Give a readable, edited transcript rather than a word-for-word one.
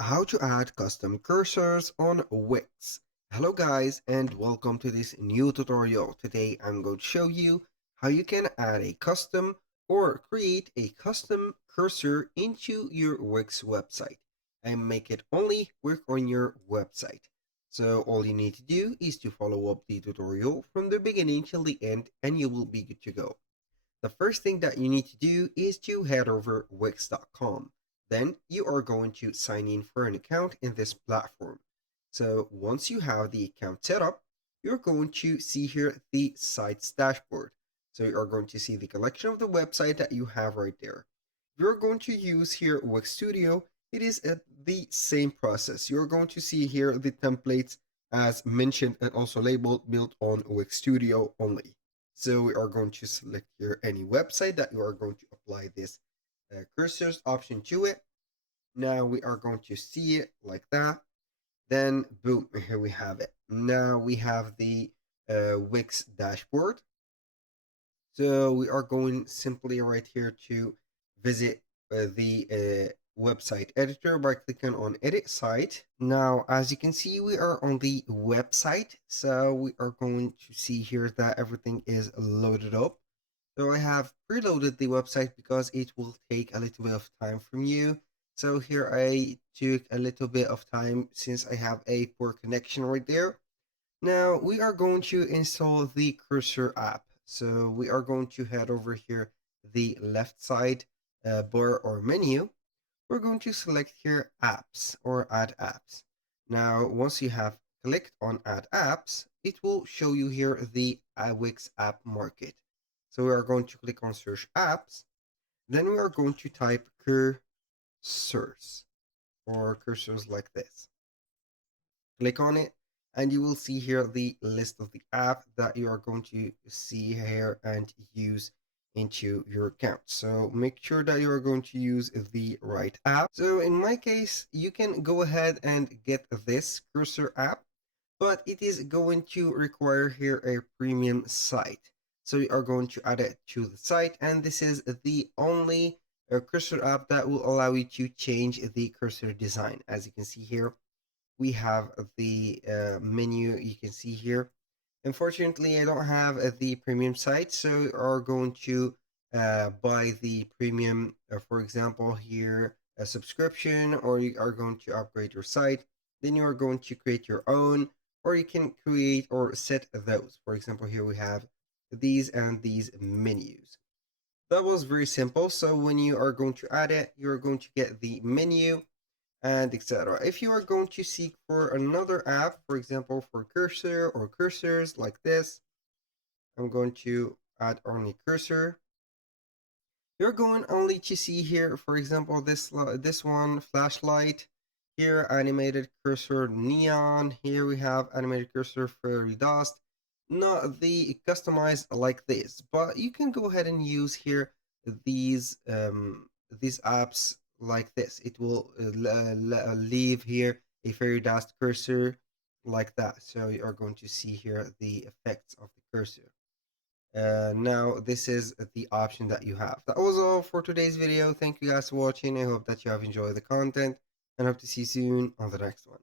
How to add custom cursors on Wix. Hello guys and welcome to this new tutorial. Today I'm going to show you how you can add a custom or create a custom cursor into your Wix website and make it only work on your website. So all you need to do is to follow up the tutorial from the beginning till the end and you will be good to go. The first thing that you need to do is to head over wix.com. Then you are going to sign in for an account in this platform. So once you have the account set up, you're going to see here the site's dashboard. So you are going to see the collection of the website that you have right there. If you're going to use here Wix Studio, it is the same process. You're going to see here the templates as mentioned and also labeled built on Wix Studio only. So we are going to select here any website that you are going to apply this cursors option to it. Now we are going to see it like that. Then boom, here we have it. Now we have the Wix dashboard. So we are going simply right here to visit the website editor by clicking on edit site. Now, as you can see, we are on the website. So we are going to see here that everything is loaded up. So I have preloaded the website because it will take a little bit of time from you. So here I took a little bit of time since I have a poor connection right there. Now we are going to install the cursor app. So we are going to head over here, the left side bar or menu. We're going to select here apps or add apps. Now, once you have clicked on add apps, it will show you here the Wix app market. So we are going to click on search apps. Then we are going to type cursors or cursors like this. Click on it and you will see here the list of the app that you are going to see here and use into your account. So make sure that you are going to use the right app. So in my case, you can go ahead and get this cursor app, but it is going to require here a premium site. So you are going to add it to the site, and this is the only cursor app that will allow you to change the cursor design. As you can see here, we have the menu you can see here. Unfortunately, I don't have the premium site, so we are going to buy the premium, for example, here a subscription, or you are going to upgrade your site. Then you are going to create your own, or you can create or set those. For example, here we have these and these menus. That was very simple. So when you are going to add it, you're going to get the menu and etc. If you are going to seek for another app, for example, for cursor or cursors like this, I'm going to add only cursor. You're going only to see here, for example, this one, flashlight. Here, animated cursor neon. Here we have animated cursor fairy dust. Not the customized like this, but you can go ahead and use here these these apps like this. It will leave here a fairy dust cursor like that. So you are going to see here the effects of the cursor. Now this is the option that you have. That was all for today's video. Thank you guys for watching. I hope that you have enjoyed the content and hope to see you soon on the next one.